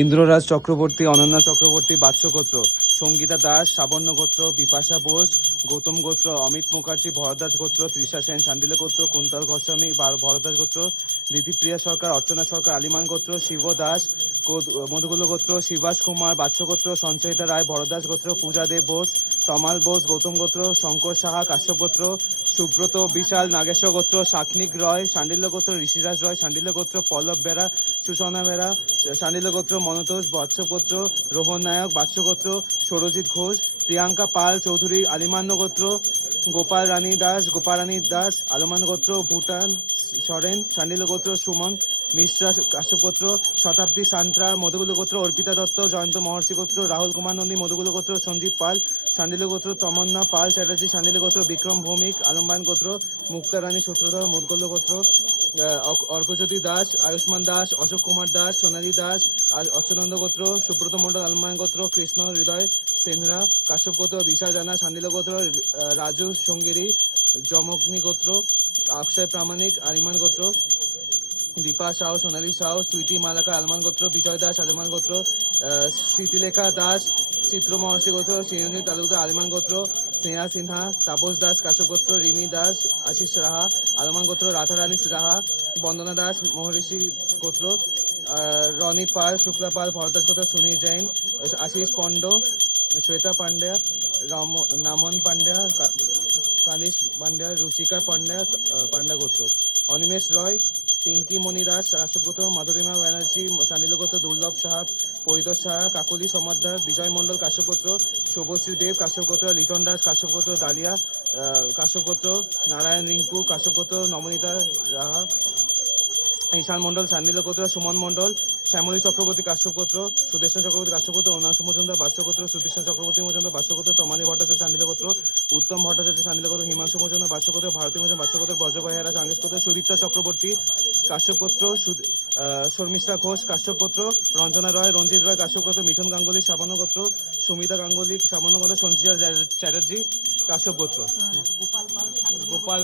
ইন্দ্ররাজ চক্রবর্তী, অনন্যা চক্রবর্তী বাৎস গোত্র, সঙ্গীতা দাস সাবর্ণ গোত্র, বিপাশা বোস গৌতম গোত্র, অমিত মুখার্জি ভরদ্বাজ গোত্র, তৃষা সেন শান্ডিল্য গোত্র, কুন্তল গোস্বামী ভরদ্বাজ গোত্র, দিতিপ্রিয়া সরকার অর্চনা সরকার আলিমান গোত্র, শিব দাস মধুকুল গোত্র, শিবাস কুমার বাৎস গোত্র, সঞ্চয়িতা রায় ভরদ্বাজ গোত্র, পূজা দেব বোস তমাল বোস গৌতম গোত্র, শঙ্কর সাহা কাশ্যপ গোত্র, সুব্রত বিশাল নাগেশ্বর গোত্র, শাকনিক রয় শান্ডিল্য গোত্র, ঋষিরাজ রয় শান্ডিল্য গোত্র, পল্লব বেরা সুষনা বেরা শান্ডিল্য গোত্র, মনতোষ বাৎস গোত্র, রোহন নায়ক বাৎস গোত্র, সৌরজিৎ ঘোষ, প্রিয়াঙ্কা পাল চৌধুরী আলিমান্য গোত্র, গোপাল রানী দাস আলমান গোত্র, ভুটান সরেন শান্ডিল্য গোত্র, সুমন মিশ্রা কাশ্যপ গোত্র, শতাব্দী সান্ত্রা মধুকুল গোত্র, অর্পিতা দত্ত জয়ন্ত মহর্ষি গোত্র, রাহুল কুমার নন্দী মধুকুল গোত্র, সঞ্জীব পাল শান্ডিল্য গোত্র, তমন্না পাল চ্যাটার্জি শান্ডিল্য গোত্র, বিক্রম ভৌমিক আলম্বায়ন গোত্র, মুক্তা রানী সূত্রধর মধুকুল গোত্র, অর্কজ্যোতি দাস আয়ুষ্মান দাস, অশোক কুমার দাস, সোনালী দাস অচ্যুতানন্দ গোত্র, সুব্রত মন্ডল আলম্বায়ন গোত্র, কৃষ্ণ হৃদয় সিনহা কাশ্যপ গোত্র, দিশা জানা শান্ডিল্য গোত্র, রাজু সঙ্গিরি জমগ্নি গোত্র, অক্ষয় প্রামাণিক আলিমান গোত্র, দীপা সাউ সোনালী সাউ, সুইটি মালাকা আলমান গোত্র, বিজয় দাস আলমান গোত্র, স্মৃতিলেখা দাস চিত্র মহর্ষি গোত্র, চিরঞ্জিত তালুকদার আলমান গোত্র, স্নেহা সিনহা তাপস দাস কাশ্যপ গোত্র, রিমি দাস আশিস রাহা আলমান গোত্র, রাধা রানী রাহা বন্দনা দাস মহর্ষি গোত্র, রনি পাল শুক্লা পাল ভরদাস গোত্র, সুনীল জৈন আশিস পণ্ড, শ্বেতা পান্ড্যা নামন পান্ড্যা কানিশ পান্ড্যা, রুচিকা পান্ড্যা গোত্র, অনিমেষ রয় পিঙ্কি মণি দাস কাশ্যপ গোত্র, মাধুরিমা ব্যানার্জি শান্ডিল্য গোত্র, দুর্লভ সাহা পরিতোষ সাহা, কাকুলি সমাদ্দার বিজয় মন্ডল কাশ্যপ গোত্র, শুভশ্রী দেব কাশ্যপ গোত্র, লিটন দাস কাশ্যপ গোত্র, ডালিয়া কাশ্যপ গোত্র, নারায়ণ রিঙ্কু কাশ্যপ গোত্র, নবনীতা রাহা ঈশান মন্ডল শান্ডিল্য গোত্র, সুমন মন্ডল শ্যামলী চক্রবর্তী কাশ্যপ গোত্র, সুদেশন চক্রবর্তী কাশ্যপ গোত্র, অনাংশু মজুমদার বাৎস গোত্র, সুদীশন চক্রবর্তী মজুমদার বাৎস গোত্র, তমালী ভট্টাচার্য শান্ডিল্য গোত্র, উত্তম ভট্টাচার্য শান্ডিল্য গোত্র, হিমাংশু মজুমদার বাৎস গোত্র, ভারতী মজুমদার বাৎস গোত্র, বজ্রভাই হেরা চাঙ্গেশ গোত্র, সুদীপ্তা চক্রবর্তী কাশ্যপ গোত্র, শর্মিষ্ঠা ঘোষ কাশ্যপ গোত্র, রঞ্জনা রয় রঞ্জিত রয় কাশ্যপ গোত্র, মিঠুন গাঙ্গুলি সাবর্ণ গোত্র, সুমিতা গাঙ্গুলি সাবর্ণ গোত্র, সঞ্চিতা চ্যাটার্জি কাশ্যপ গোত্র, গোপাল